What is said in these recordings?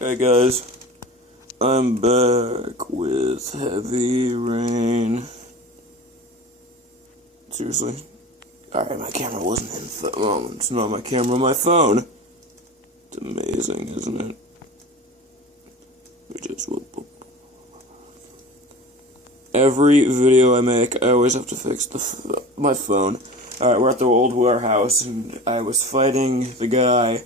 Hey guys, I'm back with Heavy Rain. Seriously? Alright, my camera wasn't in the phone. It's not my camera, my phone. It's amazing, isn't it? Every video I make, I always have to fix my phone. Alright, we're at the old warehouse, and I was fighting the guy.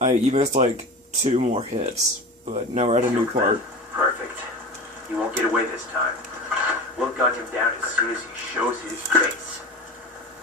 He missed like 2 more hits, but now we're at a new part. Perfect. You won't get away this time. We'll gun him down as soon as he shows his face.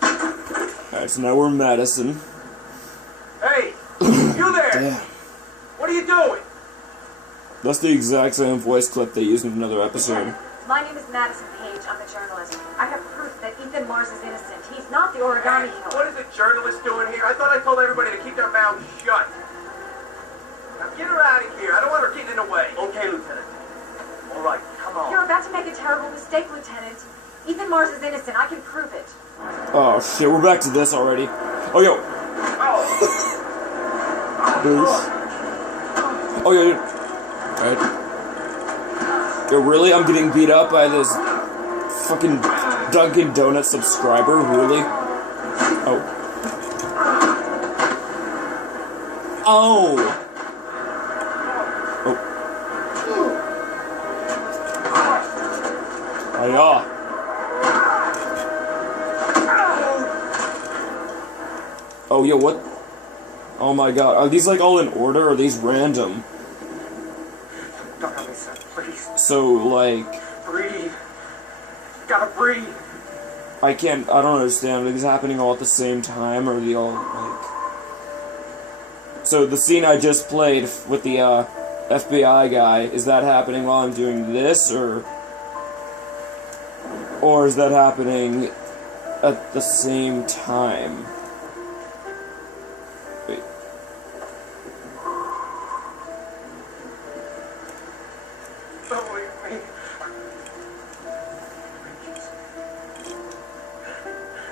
Alright, so now we're in Madison. Hey! You there! Damn. What are you doing? That's the exact same voice clip they used in another episode. My name is Madison Page. I'm a journalist. I have proof that Ethan Mars is innocent. He's not the origami Hey, killer. what is a journalist doing here? I thought I told everybody to keep their mouths shut. Now get her out of here. I don't want her getting in the way. Okay, Lieutenant. All right, come on. You're about to make a terrible mistake, Lieutenant. Ethan Mars is innocent. I can prove it. Oh shit, we're back to this already. Oh yo! Douche. Oh yeah, alright. Yo, really? I'm getting beat up by this fucking Dunkin' Donuts subscriber? Really? Oh. Oh! Oh. Oh, yeah. Oh, yeah, what? Oh my god. Are these, like, all in order, or are these random? Don't help me, son, please. So, like... Breathe. You gotta breathe. I don't understand. Are these happening all at the same time, or are they all, like... So, the scene I just played with the, FBI guy, is that happening while I'm doing this, or is that happening at the same time? Wait. Don't leave me.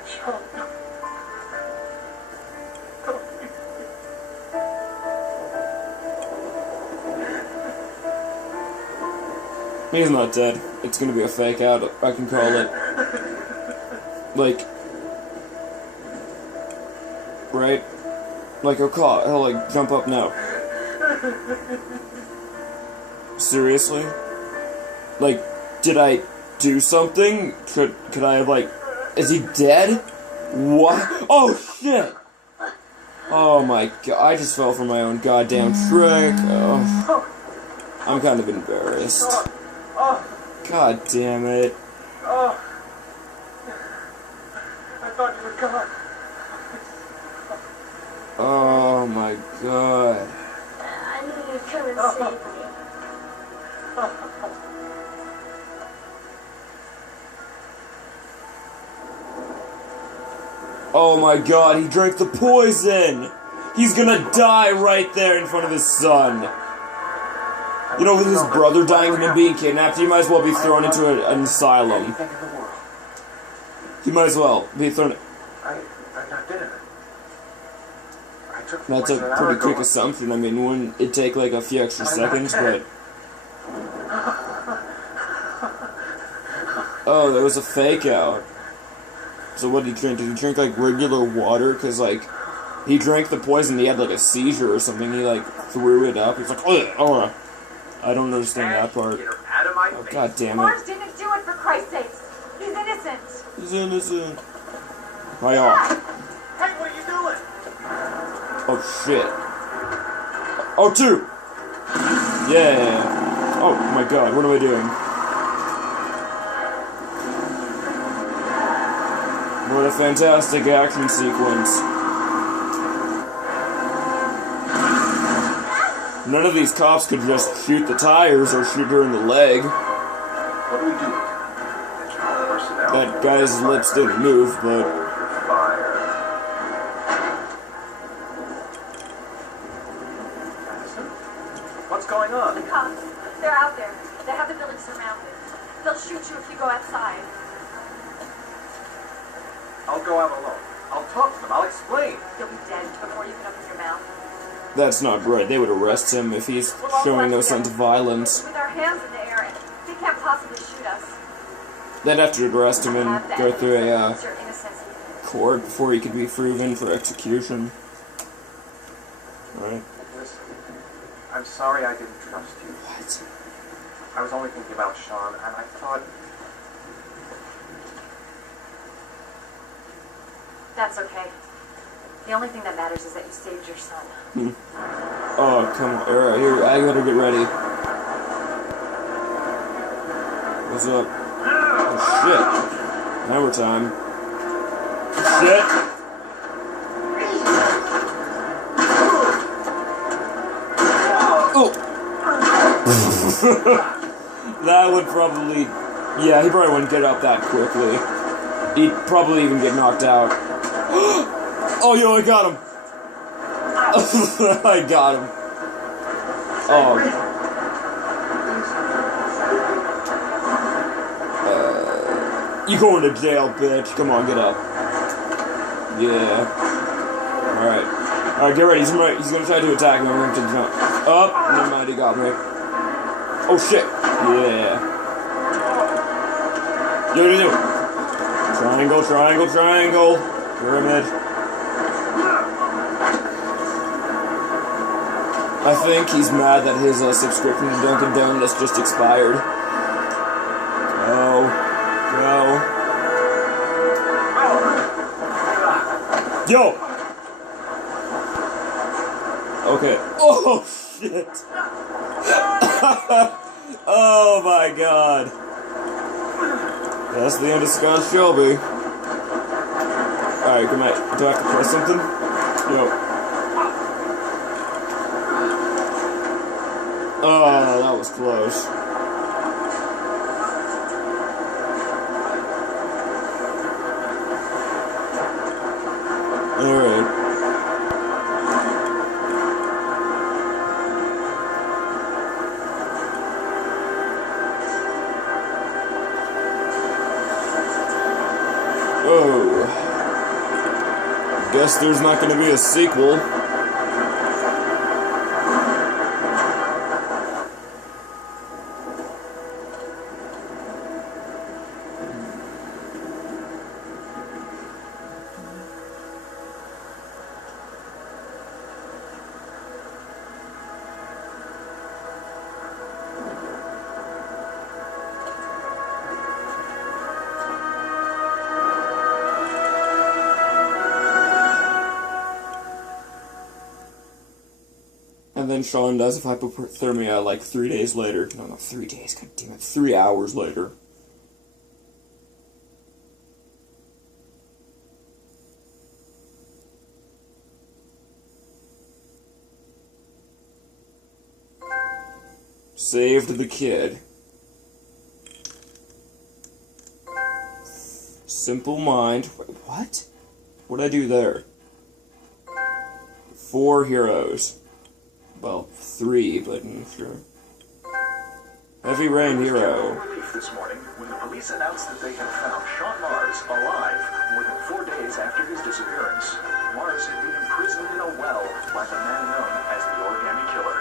Sean. Don't leave me. He's not dead. It's gonna be a fake out, I can call it. Like... Right? Like, he'll like, jump up now. Seriously? Like, did I do something? Could I have, like... Is he dead? What? Oh, shit! Oh my god, I just fell for my own goddamn trick. Oh. I'm kind of embarrassed. God damn it. Oh. I thought you were gone. Oh my god. I need you to come and save me. Oh my god, he drank the poison! He's gonna die right there in front of his son. You know, with his brother dying and him being kidnapped, he might as well be thrown into an asylum. He might as well be thrown... I'm not dead. That's a pretty quick assumption. I mean, wouldn't it take like a few extra seconds, but... Oh, that was a fake out. So what did he drink? Did he drink like regular water? Cause like, he drank the poison, he had like a seizure or something, he like threw it up. He's like, oh, I don't understand that part. Get her out of my Oh, face. god damn it. Mars didn't do it, for Christ's sakes. He's innocent. He's innocent. Hiya. Hey, what are you doing? Oh shit. Oh, 2! Yeah. Oh my god, what am I doing? What a fantastic action sequence. None of these cops could just shoot the tires or shoot her in the leg. What do we do? That guy's lips didn't move, but... What's going on? The cops, they're out there. They have the building surrounded. They'll shoot you if you go outside. I'll go out alone. I'll talk to them. I'll explain. You'll be dead before you can open your mouth. That's not right. They would arrest him if he's showing no signs of violence. With our hands in the air, and they can't possibly shoot us. They'd have to arrest him and go through a Your innocence. court before he could be proven for execution. Right? Listen, I'm sorry I didn't trust you. What? I was only thinking about Sean, and I thought... That's okay. The only thing that matters is that you saved your son. Oh, come on. Alright, here, I gotta get ready. What's up? Oh, shit. Hammer time. Shit! Oh! That would probably... Yeah, he probably wouldn't get up that quickly. He'd probably even get knocked out. Oh, yo, I got him! I got him. Oh. You going to jail, bitch. Come on, get up. Yeah. Alright. Alright, get ready. He's gonna try to attack me. I'm going to jump. Up. Never mind, he got me. Oh, shit. Yeah. Yo. Triangle, triangle, triangle. Pyramid. I think he's mad that his subscription to Dunkin' Donuts just expired. Go. Yo! Okay. Oh, shit! Oh my god. That's the end of Scott Shelby. Alright, good night. Do I have to press something? Yo. Oh, that was close. Alright. Oh. Guess there's not gonna be a sequel. And then Sean dies of hypothermia like 3 days later. No, not 3 days, god damn it, 3 hours later. Saved the kid. Simple mind. Wait, what? What'd I do there? 4 heroes. Well, 3, but sure. Heavy Rain hero. Relief this morning when the police announced that they had found Sean Mars alive more than 4 days after his disappearance. Mars had been imprisoned in a well by the man known as the Origami Killer.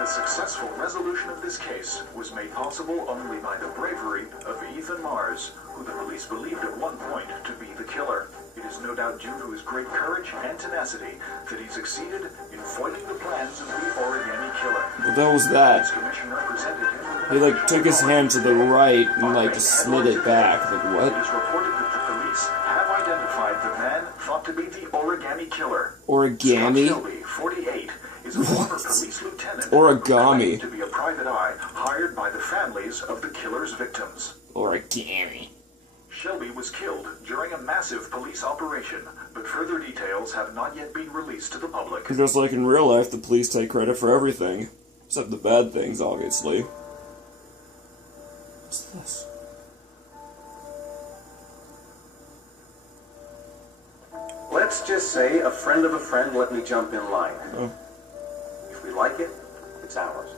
The successful resolution of this case was made possible only by the bravery of Ethan Mars, who the police believed at one point to be the killer. It is no doubt due to his great courage and tenacity that he succeeded in foiling the plans of the Origami Killer. What the hell was that? His commissioner presented him with He like took his hand to the right and like just slid it back. Like It what? is reported that the police have identified the man thought to be the Origami Killer. Origami? Scott Shelby, 48, is a former police lieutenant. Origami. Who claimed to be a private eye hired by the families of the killer's victims. Origami. Shelby was killed during a massive police operation, but further details have not yet been released to the public. Just like in real life, the police take credit for everything. Except the bad things, obviously. What's this? Let's just say a friend of a friend let me jump in line. Oh. If we like it, it's ours.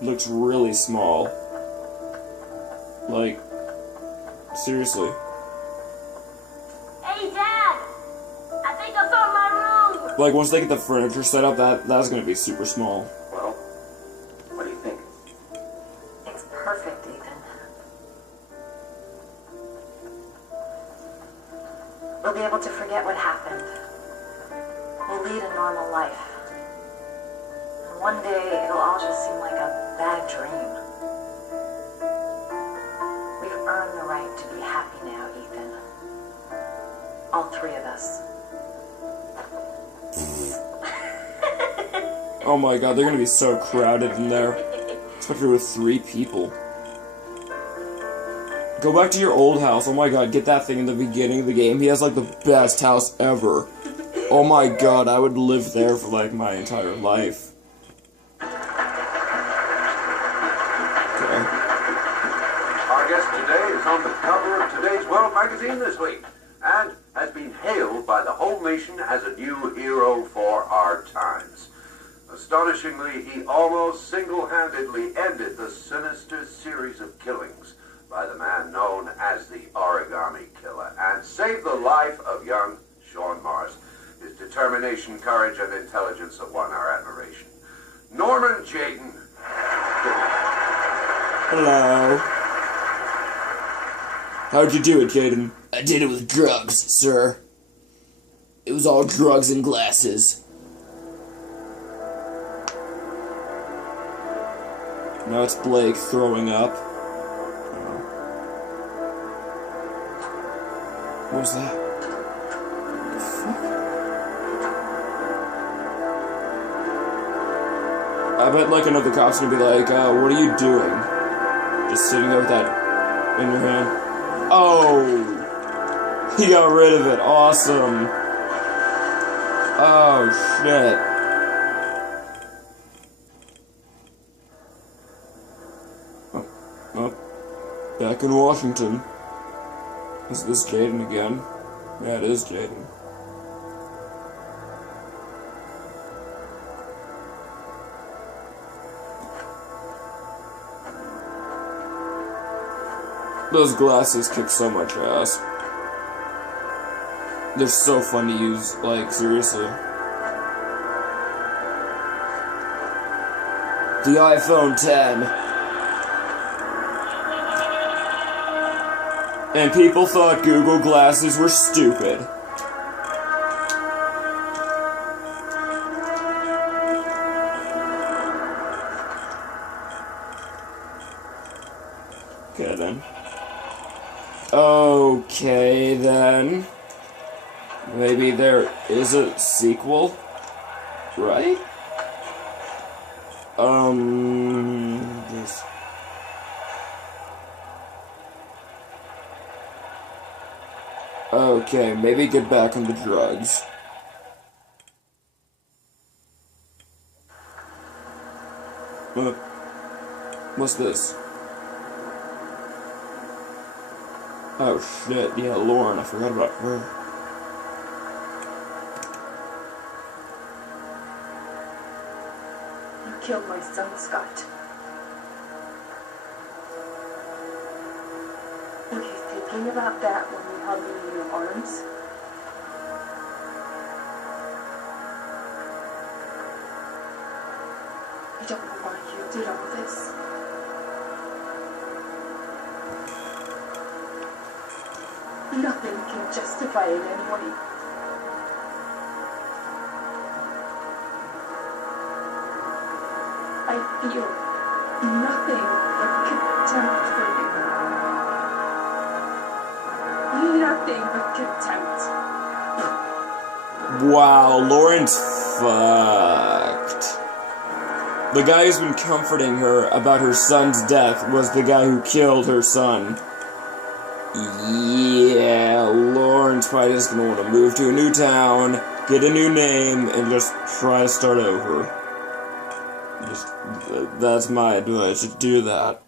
Looks really small. Like, seriously. Hey, Like, once they get the furniture set up, that's gonna be super small. Well, what do you think? It's perfect, Ethan. We'll be able to forget what happened. We'll lead a normal life. And one day, it'll all just seem like a bad dream. We've earned the right to be happy now, Ethan. All three of us. Oh my god, they're gonna be so crowded in there. Especially with 3 people. Go back to your old house. Oh my god, get that thing in the beginning of the game. He has like the best house ever. Oh my god, I would live there for like my entire life. Okay. Our guest today is on the cover of today's World magazine this week and has been hailed by the whole nation as a new hero for our times. Astonishingly, he almost single-handedly ended the sinister series of killings by the man known as the Origami Killer and saved the life of young Shaun Mars. His determination, courage, and intelligence have won our admiration. Norman Jayden. Hello. How'd you do it, Jayden? I did it with drugs, sir. It was all drugs and glasses. Now it's Blake throwing up. What was that? What the fuck? I bet like another cop's gonna be like, what are you doing? Just sitting there with that in your hand. Oh! He got rid of it. Awesome. Oh, shit. Oh, back in Washington. Is this Jayden again? Yeah, it is Jayden. Those glasses kick so much ass. They're so fun to use, like, seriously. The iPhone 10. And people thought Google Glasses were stupid. Okay then. Okay then. Maybe there is a sequel, right? This. Okay, maybe get back on the drugs. What's this? Oh shit, yeah, Lauren, I forgot about her. You killed my son, Scott. Were you thinking about that when you held me in your arms? I don't know why you did all this. Nothing can justify it anyway. I feel nothing but contempt for you. Nothing but contempt. Wow, Lauren's fucked. The guy who's been comforting her about her son's death was the guy who killed her son. Yeah, Lauren's probably just gonna want to move to a new town, get a new name, and just try to start over. That's my advice, just do that.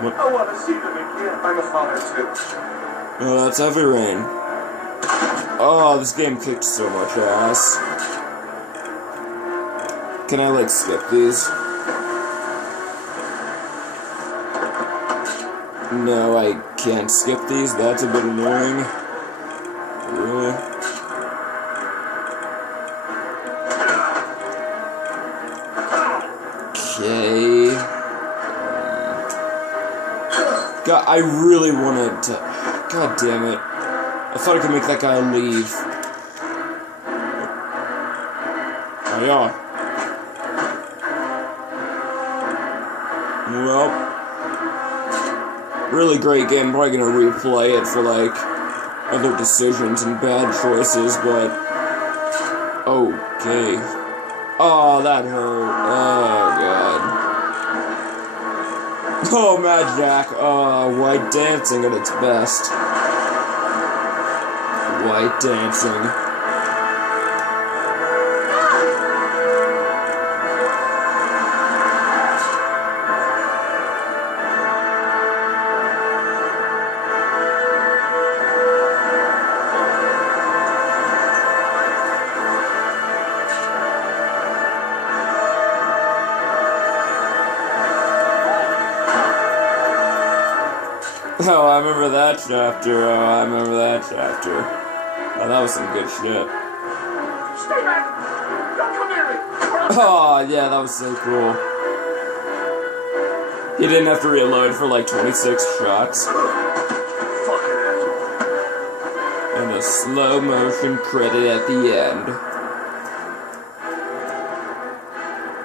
What? I want to see them again. I'm a father too. Oh, that's Heavy Rain. Oh, this game kicked so much ass. Can I, like, skip these? No, I can't skip these. That's a bit annoying. Really? God, I really wanted to... God damn it. I thought I could make that guy leave. Oh, yeah. Well, really great game. Probably gonna replay it for, like, other decisions and bad choices, but... Okay. Oh, that hurt. Oh, God. Oh, Mad Jack. Oh, white dancing at its best. White dancing. Oh, I remember that chapter. Oh, I remember that chapter. Oh, that was some good shit. Stay back! Don't come near me! Oh, yeah, that was so cool. He didn't have to reload for like 26 shots. Fucking asshole. And a slow motion credit at the end.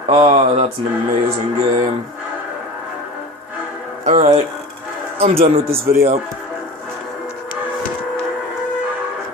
Oh, that's an amazing game. Alright, I'm done with this video.